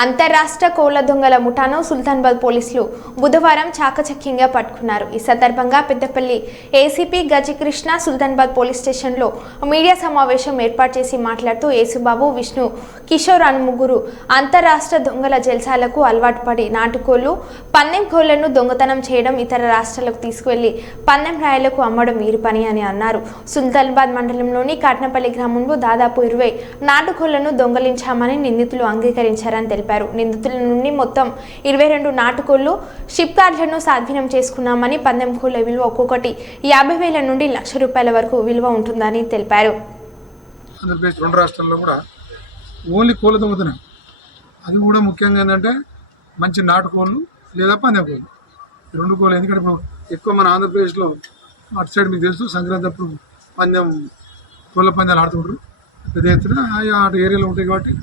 అంతర్రాష్ట్ర కోళ్ల దొంగల ముఠాను సుల్తానాబాద్ పోలీసులు బుధవారం చాకచక్యంగా పట్టుకున్నారు. ఈ సందర్భంగా పెద్దపల్లి ఏసీపీ గజకృష్ణ సుల్తానాబాద్ పోలీస్ స్టేషన్లో మీడియా సమావేశం ఏర్పాటు చేసి మాట్లాడుతూ యేసుబాబు, విష్ణు, కిషోర్ అను ముగ్గురు అంతర్రాష్ట్ర దొంగల జల్సాలకు అలవాటు పడి నాటుకోళ్లు, పందెం కోళ్లను దొంగతనం చేయడం, ఇతర రాష్ట్రాలకు తీసుకువెళ్లి పందెం రాయలకు అమ్మడం వీరి పని అని అన్నారు. సుల్తానాబాద్ మండలంలోని కాట్నపల్లి గ్రామంలో దాదాపు 20 నాటుకోళ్లను దొంగలించామని నిందితులు అంగీకరించారని తెలిపారు. నిందితుల నుండి మొత్తం 22 నాటుకోళ్లు, షిప్ కార్డులను స్వాధీనం చేసుకున్నామని, పందెం కోళ్ల విలువ ఒక్కొక్కటి 50,000 నుండి ₹1,00,000 వరకు విలువ ఉంటుందని తెలిపారు. ఆంధ్రప్రదేశ్ 2 రాష్ట్రాల్లో కూడా ఓన్లీ కోళ్ళ దొంగతనం. అది కూడా ముఖ్యంగా ఏంటంటే మంచి నాటుకోళ్ళు లేదా పందెం కోళ్ళు, 2 కోళ్ళు. ఎందుకంటే ఇప్పుడు ఎక్కువ మన ఆంధ్రప్రదేశ్లో అటు సైడ్ మీకు తెలుసు, సంక్రాంతి అప్పుడు కోళ్ళ పందాలు ఆడుతుంటారు పెద్ద ఎత్తున. అటు ఏరియాలో ఉంటాయి కాబట్టి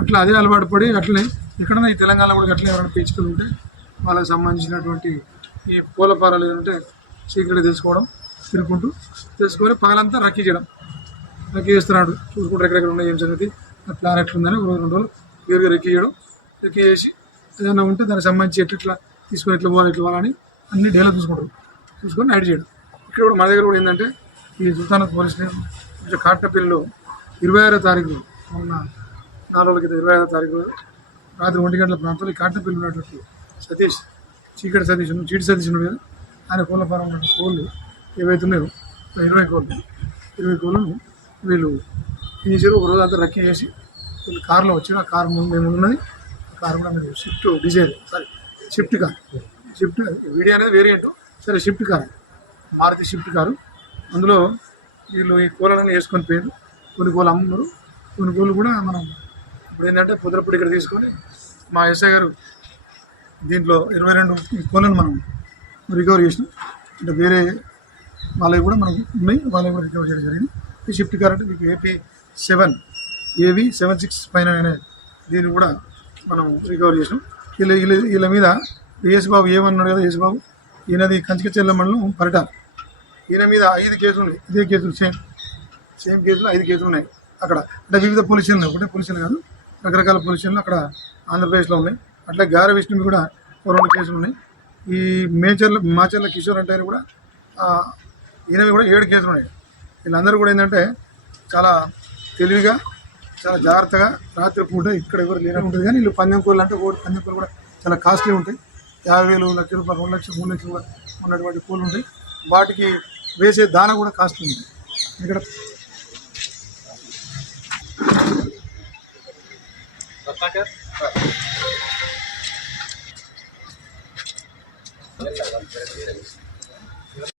అట్లా అదే అలవాటు పడి అట్లనే ఎక్కడన్నా ఈ తెలంగాణలో కూడా అట్లనే ఎవరైనా పీచుకుని ఉంటే వాళ్ళకి సంబంధించినటువంటి ఈ కోళ్ళ ఫారాలు ఏదంటే సీక్రెట్ తెలుసుకోవడం, తిరుగుకుంటూ తెలుసుకొని పగలంతా రక్కీ చేయడం. రక్కీ చేస్తున్నాడు చూసుకుంటూ ఎక్కడెక్కడ ఉన్నాయి ఏం సంగతి, ప్లాన్ ఎట్లుందని 2 రోజులు వేరుగా రెక్కీ చేయడం. రెక్కీ చేసి ఏదైనా ఉంటే దానికి సంబంధించి ఎట్లా తీసుకొని ఎట్లా పోవాలని అన్ని డేలో చూసుకొని నైట్ చేయడం. ఇక్కడ కూడా మన దగ్గర కూడా ఏంటంటే ఈ సుల్తానాబాద్ పోలీస్ స్టేషన్ కాట్నపల్లిలో 26వ తారీఖు మొన్న 4 రోజుల క్రితం 25వ తారీఖు రాత్రి 1 గంటల ప్రాంతంలో ఈ కాట్నపల్లి ఉన్నటువంటి సతీష్, చీకటి సతీష్, చీటి సతీష్ ఉన్నాడు కదా, ఆయన కోళ్ళ ఫారం కోళ్ళు ఏవైతే ఉన్నాయో 20 కోళ్ళను వీళ్ళు ఏం చేశారు, ఒక రోజు అంతా రక్కీ చేసి వీళ్ళు కారులో వచ్చారు. ఆ కారు మేము ఉన్నది, కారు కూడా మీరు షిఫ్ట్ కార్ వీడియో అనేది వేరియంట్, సరే Swift car, Maruti Swift car. అందులో వీళ్ళు ఈ కోళ్ళని వేసుకొని పోయారు. కొన్ని కోళ్ళు అమ్మున్నారు, కొన్ని కోళ్ళు కూడా మనం ఇప్పుడు ఏంటంటే పుదరపూడి ఇక్కడ తీసుకొని మా ఎస్ఐ గారు దీంట్లో 22 కోళ్ళను మనం రికవర్ చేసినాం. అంటే వేరే వాళ్ళవి కూడా మనకు ఉన్నాయి, వాళ్ళవి కూడా రికవర్ చేయడం జరిగింది. ఈ షిఫ్ట్ కార్ అంటే మీకు AP7 AV7659 అనే దీన్ని కూడా మనం రికవర్ చేసినాం. వీళ్ళ మీద యేసుబాబు ఏమన్నాడు కదా, యేసుబాబు ఈయనది కంచికచెర్ల మండలం పరిటార్. ఈయన మీద 5 కేసులు ఉన్నాయి. ఇదే కేసులు సేమ్ కేసులు 5 కేసులు ఉన్నాయి అక్కడ. అంటే వివిధ పోలీస్ స్టేషన్లు, ఒకటే పోలీస్ స్టేషన్ కాదు, రకరకాల పోలీస్ స్టేషన్లు అక్కడ ఆంధ్రప్రదేశ్లో ఉన్నాయి. అట్లా గార విష్ణువి కూడా 2 కేసులు ఉన్నాయి. ఈ మాచర్ల కిషోర్ అంటే కూడా ఈయనవి కూడా 7 కేసులు ఉన్నాయి. వీళ్ళందరూ కూడా ఏంటంటే చాలా తెలివిగా, చాలా జాగ్రత్తగా రాత్రి పూట ఇక్కడ ఎవరు లేనట్టు ఉంటుంది. కానీ వీళ్ళు పందెం కోళ్ళు అంటే పందెం కోళ్ళు కూడా చాలా కాస్ట్లీ ఉంటాయి. 50,000, ₹1,00,000, 2 లక్షలు, 3 లక్షలు కూడా ఉన్నటువంటి కోళ్ళు ఉంటాయి. వాటికి వేసే దాన కూడా కాస్ట్లీ ఉంటుంది. ఇక్కడ